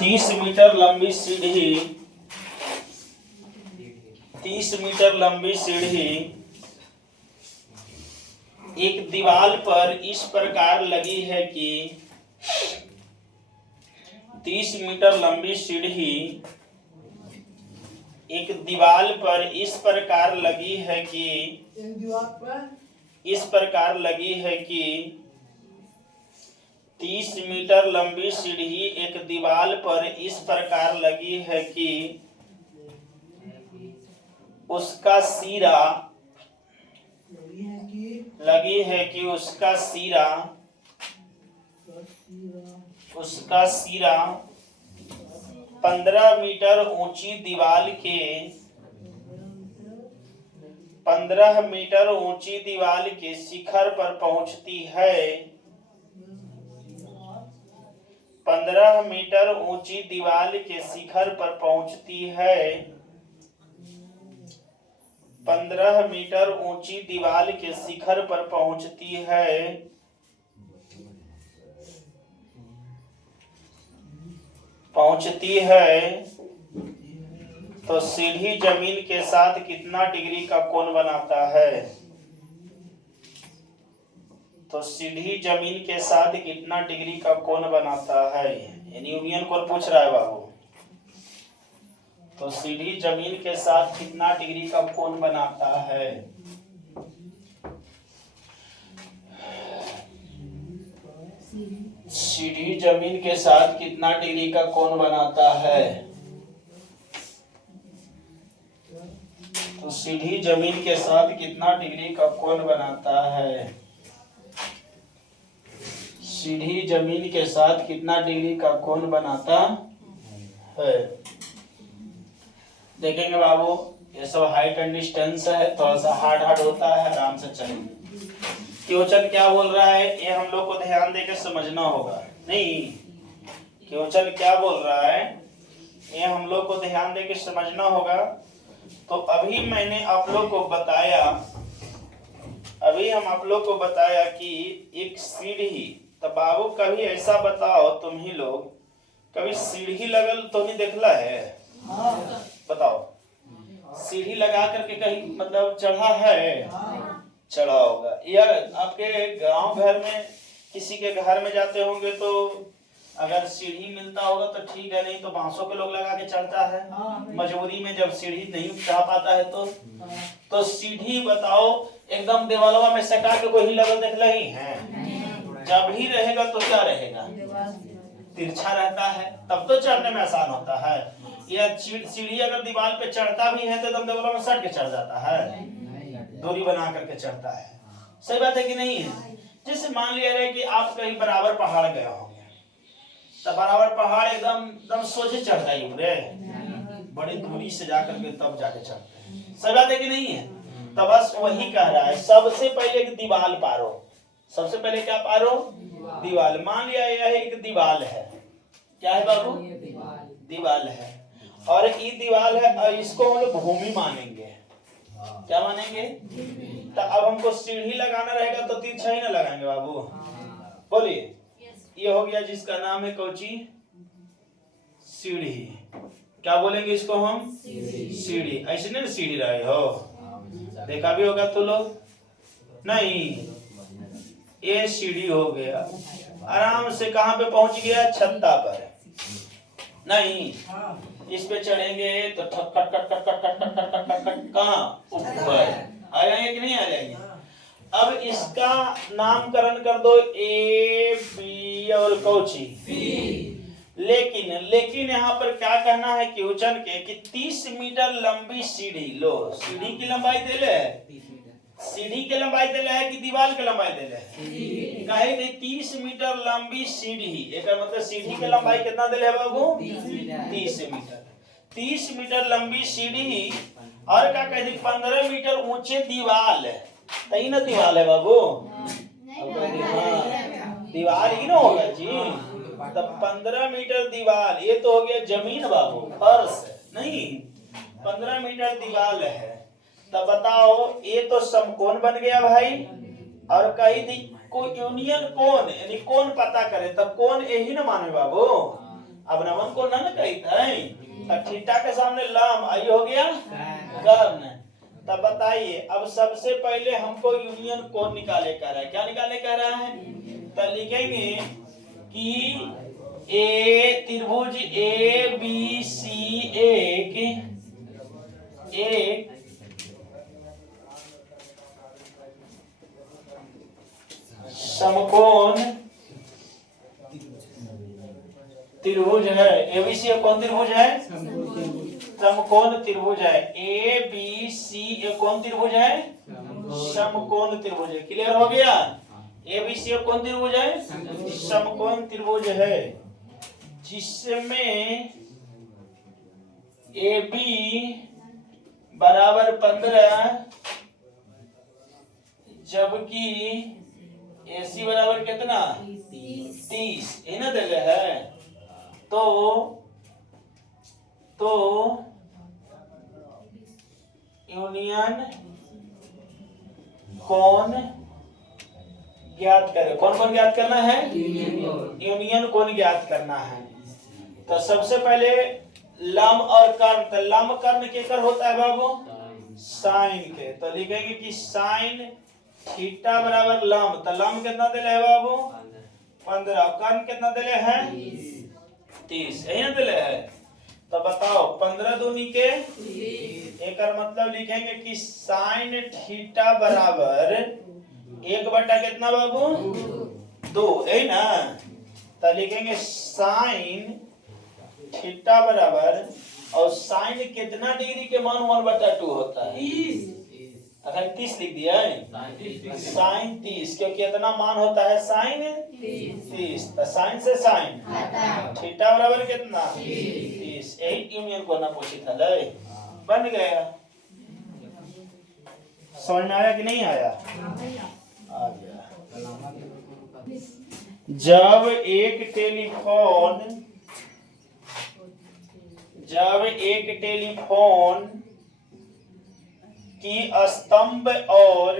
30 metre लंबी सीढ़ी 30 metre लंबी सीढ़ी एक दीवार पर इस प्रकार लगी है कि 30 मीटर लंबी सीढ़ी एक दीवार पर इस प्रकार लगी है कि इस प्रकार लगी है कि 30 मीटर लंबी सीढ़ी एक दीवार पर इस प्रकार लगी है कि उसका सिरा लगी है कि उसका सिरा 15 मीटर ऊंची दीवार के 15 मीटर ऊंची दीवार के शिखर पर पहुंचती है। 15 मीटर ऊंची दीवार के शिखर पर पहुंचती है। 15 मीटर ऊंची दीवार के शिखर पर पहुंचती है। तो सीढ़ी जमीन के साथ कितना डिग्री का कोण बनाता है? तो सीढ़ी जमीन के साथ कितना डिग्री का कोण बनाता है? यानी यूनियन कोण पूछ रहा है बाबू। तो सीढ़ी जमीन के साथ कितना डिग्री का कोण बनाता है? सीढ़ी जमीन के साथ कितना डिग्री का कोण बनाता है? तो सीढ़ी जमीन के साथ कितना डिग्री का कोण बनाता है? सीढ़ी जमीन के साथ कितना डिग्री का कोण बनाता है? देखेंगे बाबू, ये सब हाइट एंड डिस्टेंस है, थोड़ा सा हार्ड होता है, आराम से चलेंगे। क्वेश्चन क्या बोल रहा है ये हम लोग को ध्यान देकर समझना होगा। नहीं, क्वेश्चन क्या बोल रहा है ये हम लोग को ध्यान देकर समझना होगा। तो अभी मैंने आप लोग को बताया, कि एक सीढ़ी, तो बाबू कभी ऐसा बताओ तुम ही लोग, कभी सीढ़ी लगल तो नहीं देखला है? बताओ, सीढ़ी लगा करके कहीं मतलब चढ़ा है? चढ़ा होगा। या आपके गांव घर में किसी के घर में जाते होंगे तो अगर सीढ़ी मिलता होगा तो ठीक है, नहीं तो बांसों के लोग लगा के चढ़ता है। मजबूरी में जब सीढ़ी नहीं चढ़ा पाता है तो सीढ़ी बताओ एकदम देवालवा में सटा के कोई लगल देख ही है? जब ही रहेगा तो क्या रहेगा? तिरछा रहता है, तब तो चढ़ने में आसान होता है। या सीढ़ी अगर दीवार पे चढ़ता भी है तो एकदम देवालवा में सट के चढ़ जाता है, दूरी बना करके चढ़ता है। सही बात है कि नहीं है? जैसे मान लिया जाए कि आप कहीं बराबर पहाड़ गए होंगे, तो बराबर पहाड़ एकदम सोझे चढ़ता ही रे, बड़ी दूरी से जाकर के तब जाके चढ़ते हैं। सही बात है कि नहीं है? तो बस वही कह रहा है, सबसे पहले एक दीवार पारो। सबसे पहले क्या पारो? दीवार। मान लिया यह एक दीवार है। क्या है बाबू? दीवार है, और ये दीवार है, और इसको हम लोग भूमि मानेंगे। क्या मानेंगे? तो अब हमको सीढ़ी लगाना रहेगा तो तिरछा ही ना लगाएंगे बाबू। बोलिए, ये हो गया जिसका नाम है कौची? सीढ़ी। क्या बोलेंगे इसको हम? सीढ़ी। ऐसे नहीं सीढ़ी रहे हो, देखा भी होगा तो लोग। नहीं, ये सीढ़ी हो गया, आराम से कहां पे पहुंच गया? छत्ता पर। नहीं, इस पे चढ़ेंगे तो cut cut cut cut cut cut cut cut cut cut कहां? ऊपर आ जाएंगे कि नहीं आ जाएंगे? अब इसका नामकरण कर दो ए बी और कौची। लेकिन यहाँ पर क्या कहना है क्वेश्चन के कि 30 मीटर लंबी सीढ़ी। लो, सीढ़ी की लंबाई देले है, सीढ़ी के लंबाई देले है कि दीवार के लंबाई देले है? कहे नहीं, 30 मीटर लंबी सीढ़ी, एक मतलब सीढ़ी के लंबाई कितना देले है बाबू? 30 मीटर। 30 मीटर लंबी सीढ़ी, और क्या कहते 15 मीटर ऊंचे दीवार। तही ना दीवार है बाबू? दीवार ही ना होगा जी। तब 15 मीटर दीवार, ये तो हो गया जमीन बाबू, फर्श नहीं। 15 मीटर दीवार है, तब बताओ ये तो समकोण बन गया भाई। और कहीं थी कोई यूनियन कोण, यानी कोण पता करे, तब कोण यही ना माने बाबू। अब नमन को न कही था थीटा के सामने लम आई हो गया कर्ण। तब बताइए अब सबसे पहले हमको यूनियन कोण निकाले कह रहा है। क्या निकाले कह रहा है? तो लिखेंगे कि ए त्रिभुज ए बी सी एक समकोण त्रिभुज है। एबीसी कौन त्रिभुज है? समकोण त्रिभुज है। ए बी सी कौन त्रिभुज है? समकोण त्रिभुज है। क्लियर हो गया? एबीसी कौन त्रिभुज है? समकोण त्रिभुज है, जिसमें ए बी बराबर 15 जबकि AC बराबर कितना? 30 है ना दिले है। तो यूनियन कोण ज्ञात करें। कौन कौन ज्ञात करना है? यूनियन कोण ज्ञात करना है। तो सबसे पहले लम और कर्ण। तो लम कर्ण केकर होता है बाबू? साइन के। तो लिखेंगे कि साइन थीटा बराबर लम। तो लम कितना दिले है बाबू? 15। कर्ण कितना दिले है? 30। यही ना दिले है। तो बताओ 15 दूनी के एक मतलब लिखेंगे कि साइन थीटा बराबर 1 बटा कितना बाबू? 2 है ना। तो लिखेंगे साइन थीटा बराबर, और साइन कितना डिग्री के मान 1/2 होता है? 30 लिख दिया है। साइन 30, क्योंकि इतना मान होता है साइन 30। तो साइन से साइन थीटा बराबर कितना? 30। यही यूनियन को ना पूछी था ले। बन गया। समझ में आया कि नहीं आया? आ गया। जब एक टेलीफोन की स्तंभ और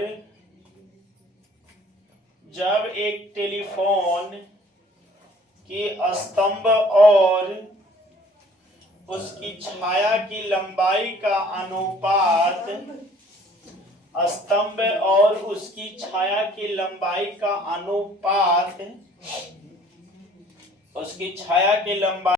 उसकी छाया की लंबाई का अनुपात स्तंभ और उसकी छाया की लंबाई का अनुपात उसकी छाया की लंबाई